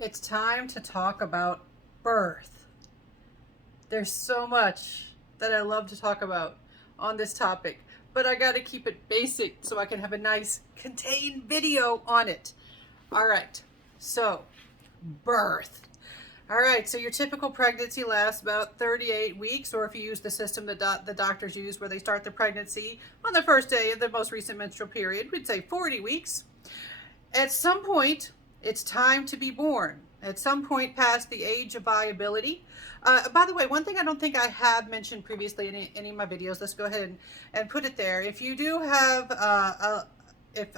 It's time to talk about birth. There's so much that I love to talk about on this topic, but I got to keep it basic so I can have a nice contained video on it. All right, so birth. All right, so your typical pregnancy lasts about 38 weeks, or if you use the system that the doctors use where they start the pregnancy on the first day of the most recent menstrual period, we'd say 40 weeks. At some point, it's time to be born. At some point past the age of viability. By the way, one thing I don't think I have mentioned previously in any of my videos, let's go ahead and put it there. If you do have, if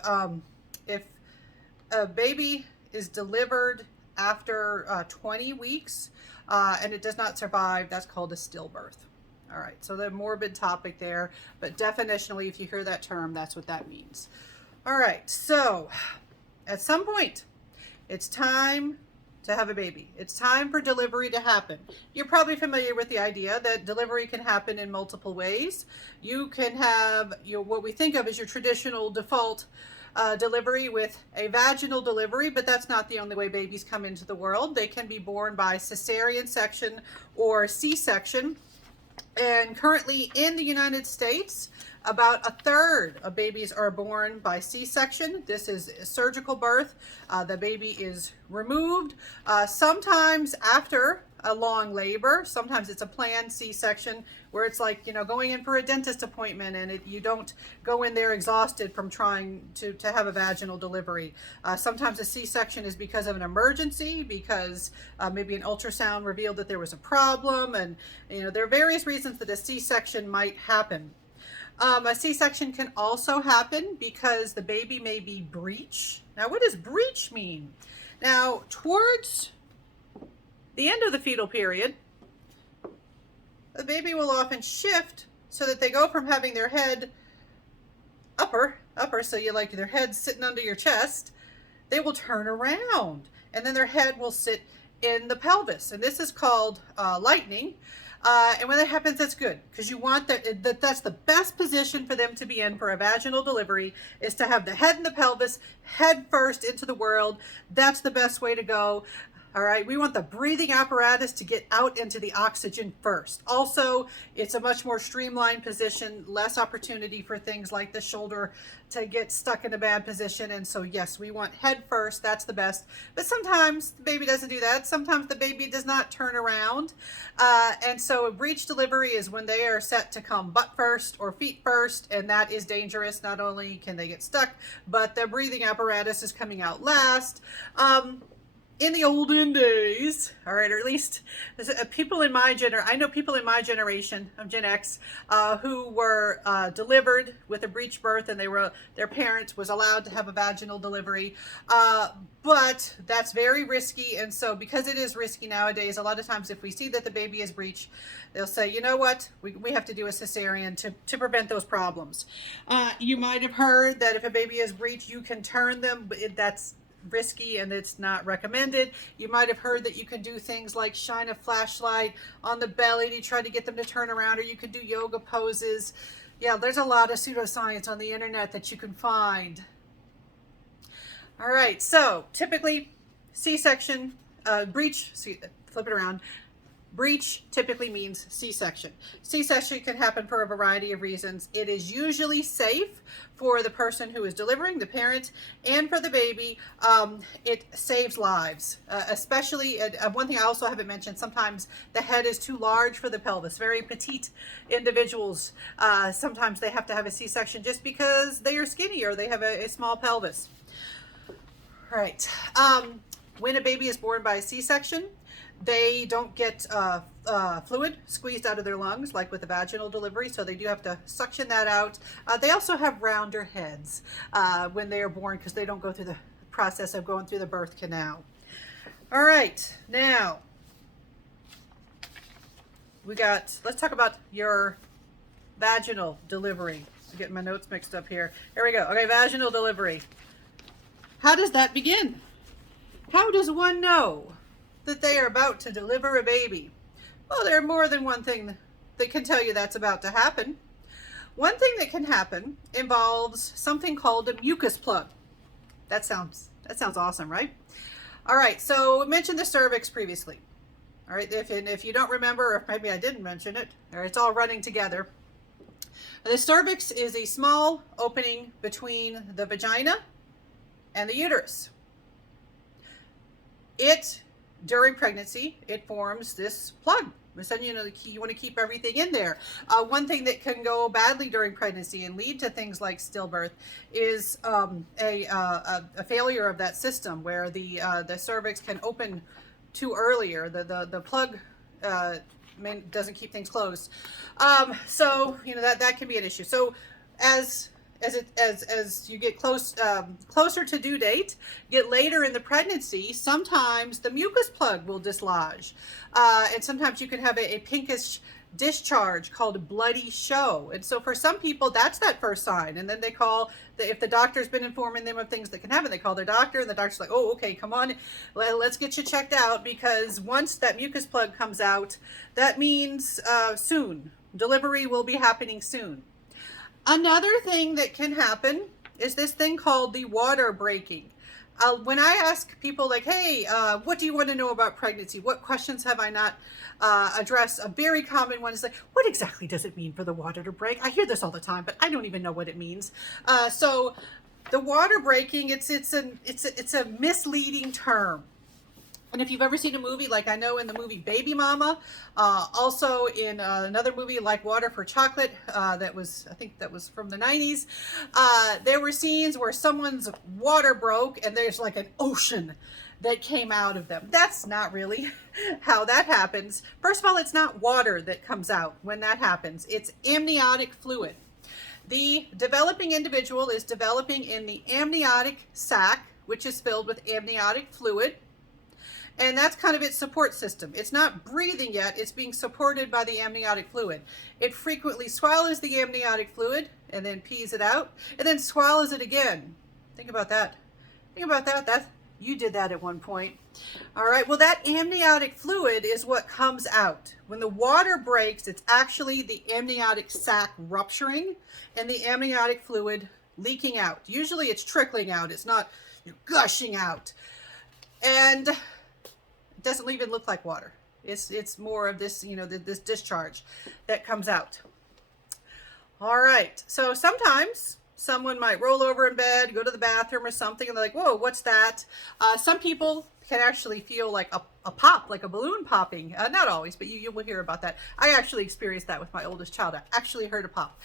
a baby is delivered after 20 weeks and it does not survive, that's called a stillbirth. All right, so the morbid topic there, but definitionally, if you hear that term, that's what that means. All right, so at some point, it's time to have a baby. It's time for delivery to happen. You're probably familiar with the idea that delivery can happen in multiple ways. You can have what we think of as your traditional default delivery with a vaginal delivery, but that's not the only way babies come into the world. They can be born by cesarean section or C-section. And currently in the United States, about a third of babies are born by C-section. This is a surgical birth. The baby is removed sometimes after a long labor. Sometimes it's a planned C-section where it's like, going in for a dentist appointment and you don't go in there exhausted from trying to have a vaginal delivery. Sometimes a C-section is because of an emergency, because maybe an ultrasound revealed that there was a problem, and there are various reasons that a C-section might happen. A C-section can also happen because the baby may be breech. Now, what does breech mean? Now, towards the end of the fetal period, the baby will often shift so that they go from having their head upper, so you like their head sitting under your chest, they will turn around and then their head will sit in the pelvis. And this is called lightning. And when that happens, that's good, because you want that's the best position for them to be in for a vaginal delivery, is to have the head in the pelvis, head first into the world. That's the best way to go. All right, we want the breathing apparatus to get out into the oxygen first. Also, it's a much more streamlined position, less opportunity for things like the shoulder to get stuck in a bad position. And so, yes, we want head first. That's the best. But sometimes the baby doesn't do that. Sometimes the baby does not turn around. And so a breech delivery is when they are set to come butt first or feet first, and that is dangerous. Not only can they get stuck, but the breathing apparatus is coming out last. In the olden days, all right, or at least people in my I know people in my generation of Gen X who were delivered with a breech birth, and their parents was allowed to have a vaginal delivery, but that's very risky. And so, because it is risky nowadays, a lot of times if we see that the baby is breech, they'll say, you know what, we have to do a cesarean to prevent those problems. You might have heard that if a baby is breech, you can turn them, but that's risky and it's not recommended. You might have heard that you can do things like shine a flashlight on the belly to try to get them to turn around, or you can do yoga poses. Yeah, there's a lot of pseudoscience on the internet that you can find. All right, so typically C-section, breech, flip it around. Breech typically means C-section. C-section can happen for a variety of reasons. It is usually safe for the person who is delivering, the parent, and for the baby. It saves lives, especially, one thing I also haven't mentioned, sometimes the head is too large for the pelvis. Very petite individuals, sometimes they have to have a C-section just because they are skinny or they have a small pelvis. All right. When a baby is born by a C-section, they don't get fluid squeezed out of their lungs like with a vaginal delivery, so they do have to suction that out. They also have rounder heads when they are born, because they don't go through the process of going through the birth canal. All right, now let's talk about your vaginal delivery. I'm getting my notes mixed up here. Here we go. Okay, vaginal delivery. How does that begin? How does one know that they are about to deliver a baby? Well, there are more than one thing that can tell you that's about to happen. One thing that can happen involves something called a mucus plug. That sounds awesome, right? All right, so we mentioned the cervix previously. All right, if you don't remember, or maybe I didn't mention it, or it's all running together. The cervix is a small opening between the vagina and the uterus. During pregnancy, it forms this plug. So, you want to keep everything in there. One thing that can go badly during pregnancy and lead to things like stillbirth is a failure of that system, where the cervix can open too early, or the plug doesn't keep things closed. So that can be an issue. So as you get closer to due date, get later in the pregnancy, sometimes the mucus plug will dislodge, and sometimes you can have a pinkish discharge called a bloody show. And so for some people, that's that first sign. And then they call, if the doctor's been informing them of things that can happen, they call their doctor, and the doctor's like, oh, okay, come on, let's get you checked out, because once that mucus plug comes out, that means soon. Delivery will be happening soon. Another thing that can happen is this thing called the water breaking. When I ask people like, hey, what do you want to know about pregnancy? What questions have I not addressed? A very common one is like, what exactly does it mean for the water to break? I hear this all the time, but I don't even know what it means. So the water breaking, it's a misleading term. And if you've ever seen a movie, like I know in the movie Baby Mama, also in another movie like Water for Chocolate, I think that was from the 90s, there were scenes where someone's water broke and there's like an ocean that came out of them. That's not really how that happens. First of all, it's not water that comes out when that happens. It's amniotic fluid. The developing individual is developing in the amniotic sac, which is filled with amniotic fluid. And that's kind of its support system. It's not breathing yet. It's being supported by the amniotic fluid. It frequently swallows the amniotic fluid and then pees it out, and then swallows it again. Think about that. You did that at one point. All right, well, that amniotic fluid is what comes out. When the water breaks, it's actually the amniotic sac rupturing and the amniotic fluid leaking out. Usually it's trickling out. It's not gushing out. And it doesn't even look like water. It's more of this, this discharge that comes out. All right. So sometimes someone might roll over in bed, go to the bathroom or something, and they're like, whoa, what's that? Some people can actually feel like a pop, like a balloon popping. Not always, but you will hear about that. I actually experienced that with my oldest child. I actually heard a pop.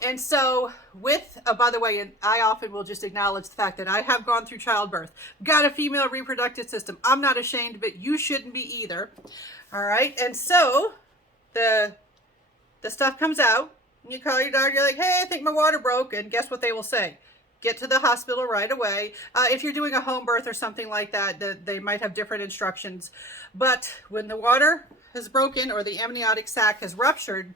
And so by the way, and I often will just acknowledge the fact that I have gone through childbirth, got a female reproductive system. I'm not ashamed, but you shouldn't be either. All right. And so the stuff comes out, and you call your doctor, you're like, hey, I think my water broke. And guess what they will say? Get to the hospital right away. If you're doing a home birth or something like that, they might have different instructions. But when the water has broken or the amniotic sac has ruptured,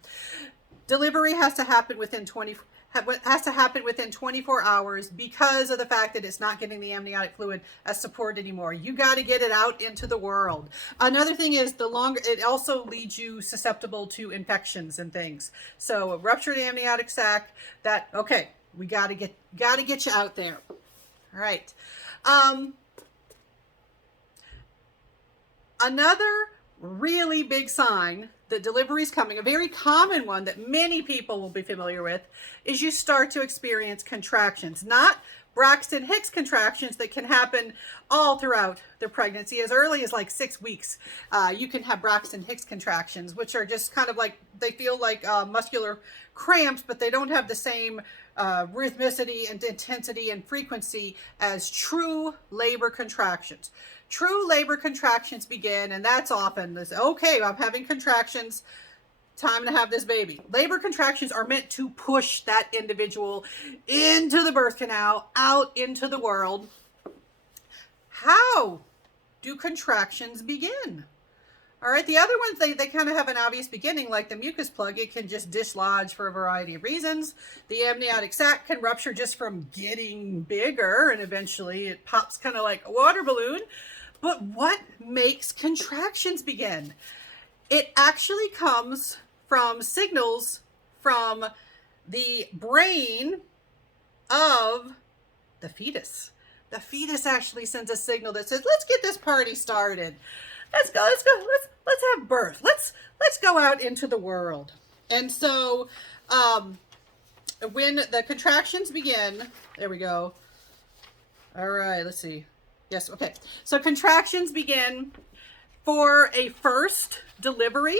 delivery has to happen within 24 hours, because of the fact that it's not getting the amniotic fluid as support anymore. You got to get it out into the world. Another thing is it also leads you susceptible to infections and things. So a ruptured amniotic sac, we got to get you out there. All right. Another really big sign that delivery is coming, a very common one that many people will be familiar with, is you start to experience contractions. Not Braxton Hicks contractions that can happen all throughout the pregnancy. As early as like 6 weeks, you can have Braxton Hicks contractions, which are just kind of like, they feel like muscular cramps, but they don't have the same rhythmicity and intensity and frequency as true labor contractions. True labor contractions begin, and that's often this, okay, I'm having contractions, time to have this baby. Labor contractions are meant to push that individual into the birth canal, out into the world. How do contractions begin? All right, the other ones, they kind of have an obvious beginning, like the mucus plug. It can just dislodge for a variety of reasons. The amniotic sac can rupture just from getting bigger, and eventually it pops kind of like a water balloon. But what makes contractions begin? It actually comes from signals from the brain of the fetus. the fetus actually sends a signal that says, let's get this party started. Let's have birth. Let's go out into the world. And so when the contractions begin, there we go. All right, let's see. Yes, okay. So contractions begin for a first delivery.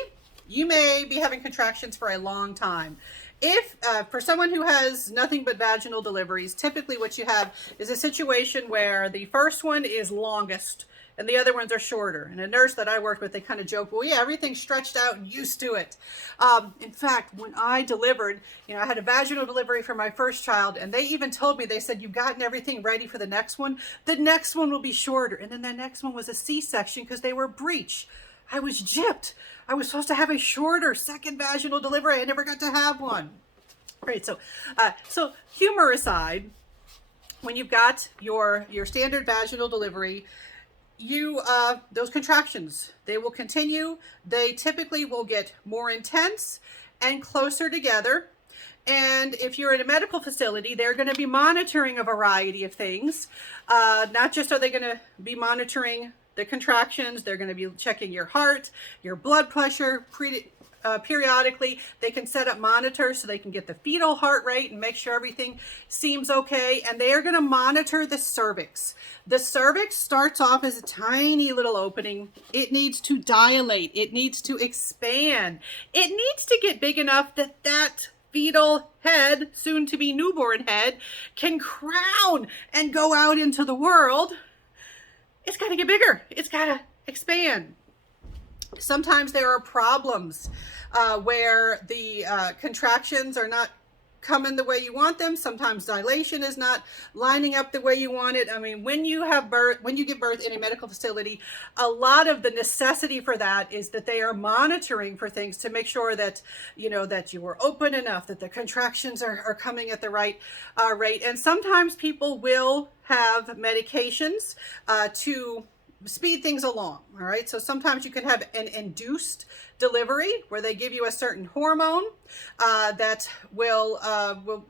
You may be having contractions for a long time. If for someone who has nothing but vaginal deliveries, typically what you have is a situation where the first one is longest and the other ones are shorter. And a nurse that I worked with, they kind of joke, well, yeah, everything's stretched out and used to it. In fact, when I delivered, you know, I had a vaginal delivery for my first child, and they even told me, they said, you've gotten everything ready for the next one. The next one will be shorter. And then the next one was a C-section because they were breech. I was gypped. I was supposed to have a shorter second vaginal delivery. I never got to have one. Right, so humor aside, when you've got your standard vaginal delivery, those contractions, they will continue. They typically will get more intense and closer together. And if you're in a medical facility, they're going to be monitoring a variety of things. Not just are they going to be monitoring the contractions, they're going to be checking your heart, your blood pressure periodically. They can set up monitors so they can get the fetal heart rate and make sure everything seems okay. And they are going to monitor the cervix. The cervix starts off as a tiny little opening. It needs to dilate. It needs to expand. It needs to get big enough that that fetal head, soon to be newborn head, can crown and go out into the world. It's got to get bigger. It's got to expand. Sometimes there are problems where the contractions are not coming the way you want them. Sometimes dilation is not lining up the way you want it. I mean, when you give birth in a medical facility, a lot of the necessity for that is that they are monitoring for things to make sure that, you know, that you are open enough, that the contractions are coming at the right rate. And sometimes people will have medications to speed things along. All right. So sometimes you can have an induced delivery where they give you a certain hormone that will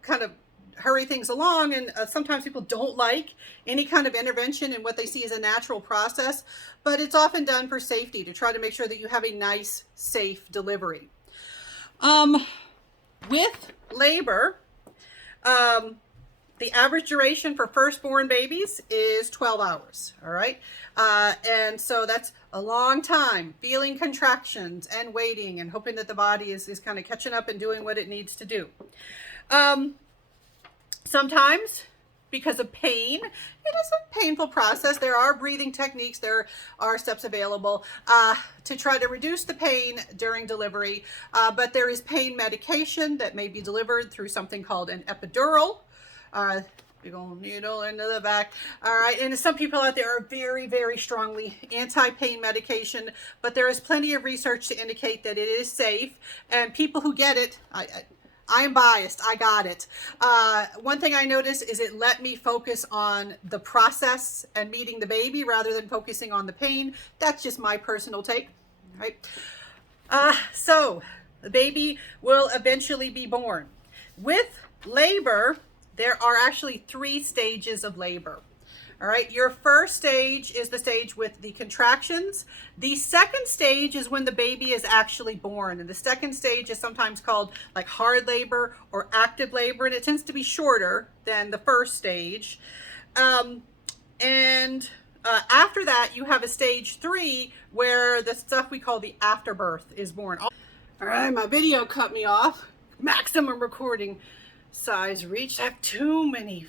kind of hurry things along. And sometimes people don't like any kind of intervention in what they see as a natural process, but it's often done for safety to try to make sure that you have a nice, safe delivery. With labor, the average duration for firstborn babies is 12 hours, all right? And so that's a long time, feeling contractions and waiting and hoping that the body is kind of catching up and doing what it needs to do. Sometimes, because of pain, it is a painful process. There are breathing techniques, there are steps available to try to reduce the pain during delivery, but there is pain medication that may be delivered through something called an epidural. Big old needle into the back. All right. And some people out there are very, very strongly anti-pain medication, but there is plenty of research to indicate that it is safe. And people who get it, I am biased. I got it. One thing I noticed is it let me focus on the process and meeting the baby rather than focusing on the pain. That's just my personal take. Right. So the baby will eventually be born. With labor, there are actually 3 stages of labor. All right, your first stage is the stage with the contractions. The second stage is when the baby is actually born. And the second stage is sometimes called like hard labor or active labor, and it tends to be shorter than the first stage. After that, you have a stage 3 where the stuff we call the afterbirth is born. All right, my video cut me off. Maximum recording size reached. I have too many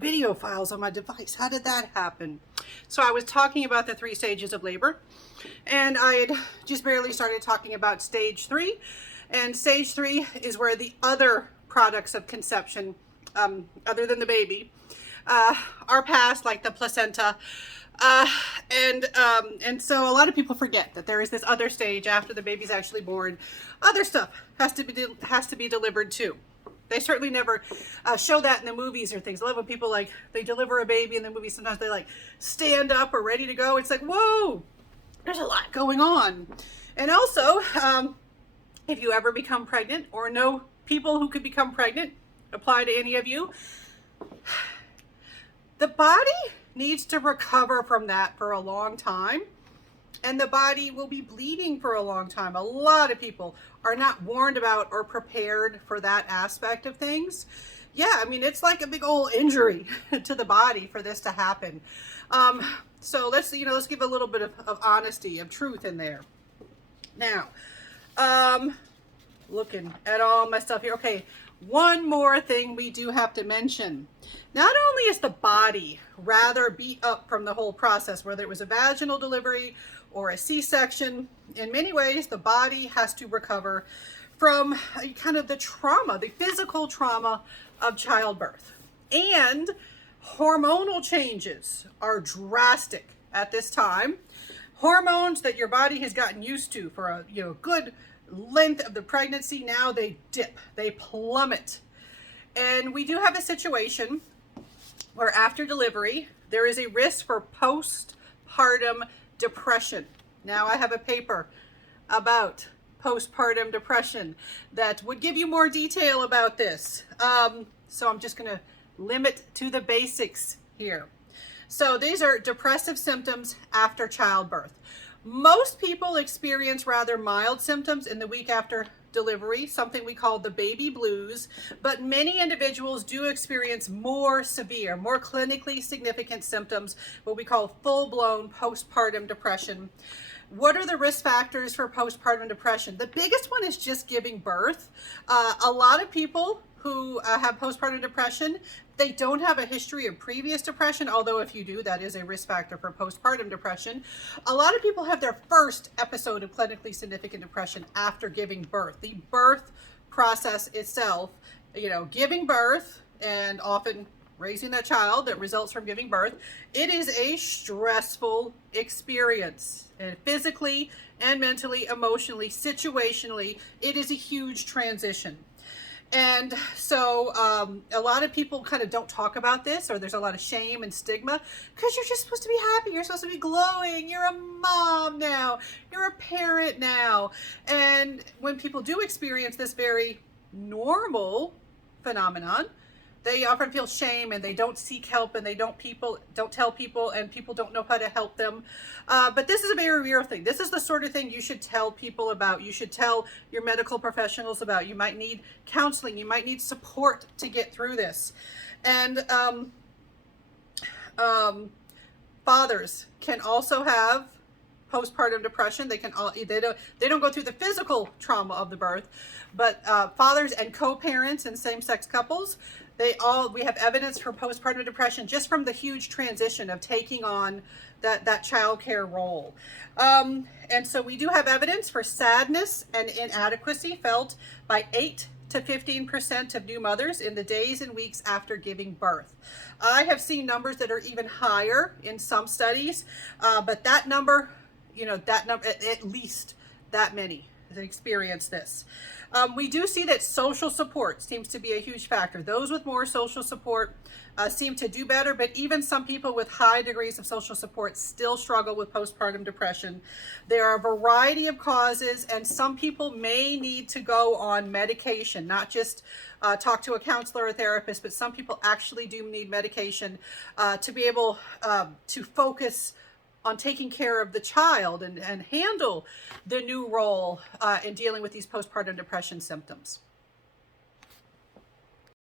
video files on my device. How did that happen? So I was talking about the 3 stages of labor, and I had just barely started talking about stage 3. And stage 3 is where the other products of conception, other than the baby, are passed, like the placenta. And so a lot of people forget that there is this other stage after the baby's actually born. Other stuff has to be delivered too. They certainly never show that in the movies or things. I love when people they deliver a baby in the movie. Sometimes they stand up or ready to go. It's like, whoa, there's a lot going on. And also, if you ever become pregnant or know people who could become pregnant, apply to any of you. The body needs to recover from that for a long time. And the body will be bleeding for a long time. A lot of people are not warned about or prepared for that aspect of things. Yeah, I mean, it's like a big old injury to the body for this to happen. So let's give a little bit of honesty, of truth in there. Now, looking at all my stuff here. Okay, one more thing we do have to mention. Not only is the body rather beat up from the whole process, whether it was a vaginal delivery or a C-section, in many ways the body has to recover from kind of the trauma, the physical trauma of childbirth. And hormonal changes are drastic at this time. Hormones that your body has gotten used to for a good length of the pregnancy, now they dip, they plummet. And we do have a situation where after delivery, there is a risk for postpartum depression. Now I have a paper about postpartum depression that would give you more detail about this. So I'm just going to limit to the basics here. So these are depressive symptoms after childbirth. Most people experience rather mild symptoms in the week after delivery, something we call the baby blues, but many individuals do experience more severe, more clinically significant symptoms, what we call full-blown postpartum depression. What are the risk factors for postpartum depression? The biggest one is just giving birth. A lot of people who have postpartum depression, they don't have a history of previous depression, although if you do, that is a risk factor for postpartum depression. A lot of people have their first episode of clinically significant depression after giving birth. The birth process itself, giving birth and often raising that child that results from giving birth, it is a stressful experience. And physically and mentally, emotionally, situationally, it is a huge transition. And so a lot of people kind of don't talk about this, or there's a lot of shame and stigma because you're just supposed to be happy. You're supposed to be glowing. You're a mom now. You're a parent now. And when people do experience this very normal phenomenon, they often feel shame and they don't seek help and they don't tell people, and people don't know how to help them. But this is a very real thing. This is the sort of thing you should tell people about. You should tell your medical professionals about. You might need counseling. You might need support to get through this. And fathers can also have postpartum depression. They don't go through the physical trauma of the birth, but fathers and co-parents and same-sex couples, we have evidence for postpartum depression just from the huge transition of taking on that child care role. And so we do have evidence for sadness and inadequacy felt by 8 to 15% of new mothers in the days and weeks after giving birth. I have seen numbers that are even higher in some studies, but that number, at least that many that experience this. We do see that social support seems to be a huge factor. Those with more social support seem to do better, but even some people with high degrees of social support still struggle with postpartum depression. There are a variety of causes, and some people may need to go on medication, not just talk to a counselor or therapist, but some people actually do need medication to be able to focus on taking care of the child and handle the new role in dealing with these postpartum depression symptoms.